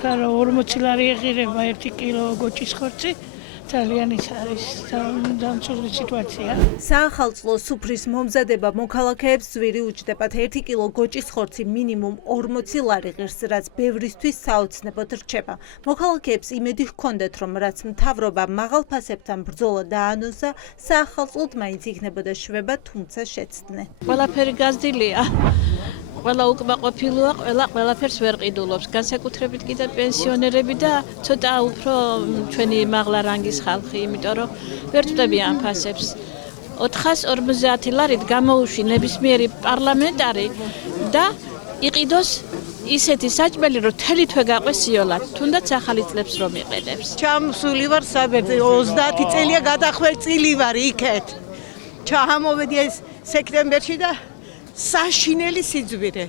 ეხლა რომ 40 ლარი ეღირება 1 კილო გოჭის ხორცი ძალიან ის არის დამცული სიტუაცია. საახალწლო სუფრის მომზადება მოქალაქეებს ძვირი უჯდებათ 1 კილო გოჭის ხორცი მინიმუმ 40 ლარი ღირს, რაც ბევრისთვის საოცნებოდ რჩება. მოქალაქეებს იმედი ჰქონდათ, რომ რაც მთავრობა მაღალ ფასებთან ბრძოლა დაანონსა, საახალწლოდ მაინც იქნებოდა შვება, თუმცა შეცდნენ. ყველაფერი გაზრდილია. ყველა უკმაყოფილოა, ყველაფერს ვერ ყიდულობს. განსაკუთრებით კიდე პენსიონერები და ცოტა უფრო ჩვენი მაღლა რანგის ხალხი, იმიტომ რომ ვერ წვდებიან ფასებს. 450 ლარით გამოუშვი ნებისმიერი პარლამენტარი და იყიდოს ისეთი საჭმელი, რომ თელი თვე გაყვეს სიოლად, თუნდაც ახალი წლებს რომ იყენებს. ჩამსული ვარ საბერძნეთში 30 წელია გადახვეწილი ვარ იქეთ. ჩამოვედი ეს სექტემბერში და საშინელი სიძვირე.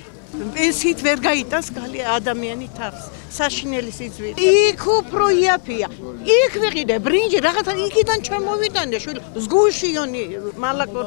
პენსიით ვერ გაიტანს გალი ადამიანი თავს. საშინელი სიძვირე. იქ უფრო იაფია. იქ ვიყიდე ბრინჯი რაღაცა იქიდან ჩამოვიტანე შვილი. ზგუშიონი მალაკო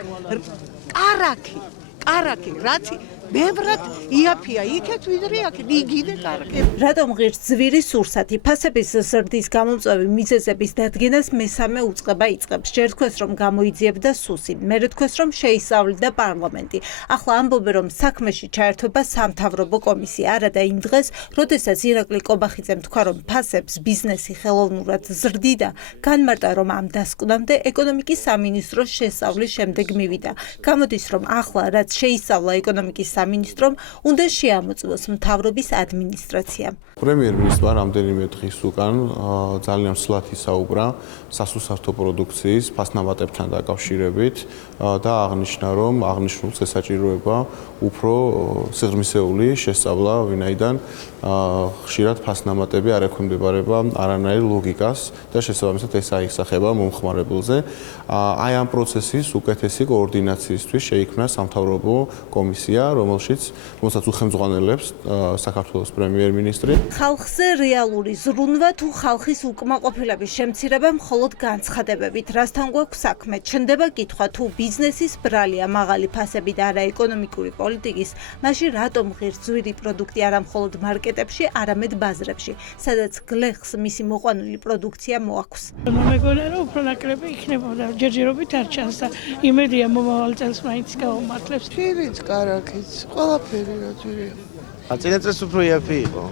კარაკი რაც ბევრად იაფია იქეთ ვიდრე აქ იგივე კარგი. რატომ ღირს ძვირი სურსათი ფასების ზრდის გამომწვევი მიზეზების დადგენას მესამე უწყება იწყებს. ჯერ თქვეს რომ გამოიძიებდა სუსი, მერე თქვეს რომ შეისწავლიდა პარლამენტი. ახლა ამბობენ რომ საქმეში ჩაერთვება სამთავრობო კომისია. არა და იმ დღეს, როდესაც ირაკლი კობახიძემ თქვა რომ ფასებს ბიზნესი ხელოვნურად ზრდიდა, განმარტა რომ ამ დასკვნამდე ეკონომიკის სამინისტროს შესწავლის შემდეგ მივიდა. გამოდის რომ ახლა რაც შეისწავლა ეკონომიკის სამინისტრომ უნდა შეამოწმოს მთავრობის ადმინისტრაციამ. პრემიერ-მინისტრმა რამდენიმე დღის უკან ძალიან სვლად ისაუბრა სასუსართო პროდუქციის ფასნამატებთან დაკავშირებით და აღნიშნა, რომ აღნიშნულს ესაჭიროება უფრო სიღრმისეული შესწავლა, ვინაიდან ხშირად ფასნამატები არ ექვემდებარება არანაირ ლოგიკას და შესაბამისად ეს აისახება მომხმარებელზე. აი ამ პროცესის უკეთესი კოორდინაციისთვის შეიქმნა სამთავრობო კომისია, რომელსაც უხელმძღვანელებს საქართველოს პრემიერ-მინისტრი. ხალხზე რეალური ზრუნვა თუ ხალხის უკმაყოფილების შემცირება მხოლოდ განცხადებებით, რასთან გვაქვს საქმე. ჩნდება კითხვა თუ ბიზნესის ბრალია მაღალი ფასები და არა ეკონომიკური პოლიტიკის, მაშინ რატომ ღირს ძვირი პროდუქტი არა მხოლოდ მარკეტებში, არამედ ბაზრებში, სადაც გლეხს მისი მოყვანილი პროდუქცია მოაქვს. მეგონა რომ უფრო ნაკლები იქნებოდა, ჯერჯერობით არ ჩანს და იმედია მომავალ წელს მაინც გავუმართლებს. ფირიც კარაქიც ყველაფერი რა ძვირია. წინა წელს უფრო იაფი იყო.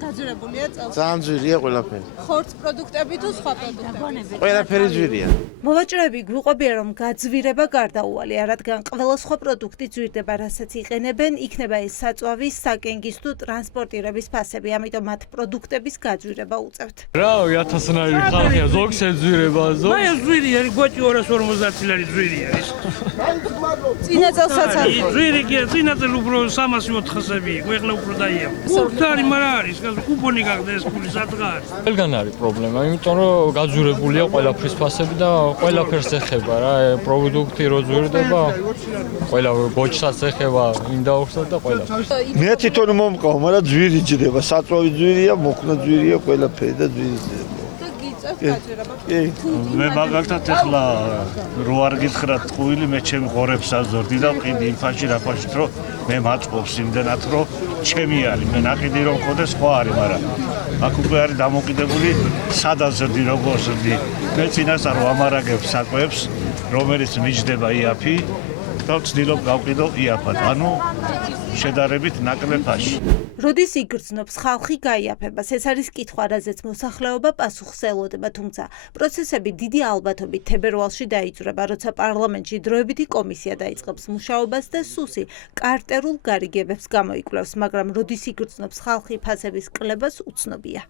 გაძვირებულია წელს. ძალიან ძვირია ყველაფერი. ხორც პროდუქტები თუ სხვა პროდუქტები? ყველაფერი ძვირია. მოვაჭრეები გვიყვებიან რომ გაძვირება გარდაუვალია, რადგან ყველა სხვა პროდუქტი ძვირდება, რასაც იყენებენ, იქნება ეს საწვავის, საკენგის თუ ტრანსპორტირების ფასები, ამიტომ მათ პროდუქტების გაძვირება უწევთ. რავი, ათასნაირი ხალხია, ზოგს ეძვირება, ზოგს. აი ეს ძვირია, გოჭი 250 ლარი ძვირია ის. წინა წელსაც არის. ძვირი კი, წინა წელ უფრო 304-ები, ეხლა უფრო დაიაო. უხთარი მარა არის, კუპონი გახდა ეს ფული სადღაც. ყველგან არის პრობლემა, იმიტომ რომ გაძვირებულია ყველაფრის ფასები და ყველაფერს ეხება რა, პროდუქტი რო ძვირდება, ყველა გოჭსაც ეხება, იმ დაუხსნათ და ყველა. მე თვითონ მომყავ, მაგრამ ძვირი ჯდება, საწვავი ძვირია, მოხნა ძვირია, ყველაფერი და ძვირი ჯდება. მე მაგალითად ეხლა რო არ გითხრათ ტყუილი, მე ჩემი ღორებს აზორდი და ყიდი იმ ფაში რა ფაშით რომ მე მაწყობს იმდენად რომ ჩემი არის, მე ნაყიდი რომ მქონდეს სხვა არის, მაგრამ აქ უკვე არის დამოკიდებული სადაზრდი როგორ ზრდი. მე წინასწარ ვამარაგებ საკვებს, რომელიც მიჯდება იაფი და ვცდილობ გავყიდო იაფად, ანუ შედარებით ნაკლებ ფაში. როდის იგრძნობს ხალხი გაიაფებას, ეს არის კითხვა, რაზეც მოსახლეობა პასუხს ელოდება, თუმცა პროცესები დიდი ალბათობით თებერვალში დაიძვრება, როცა პარლამენტში დროებითი კომისია დაიწყებს მუშაობას და სუსი კარტერულ გარიგებებს გამოიკვლევს, მაგრამ როდის იგრძნობს ხალხი ფასების კლებას უცნობია.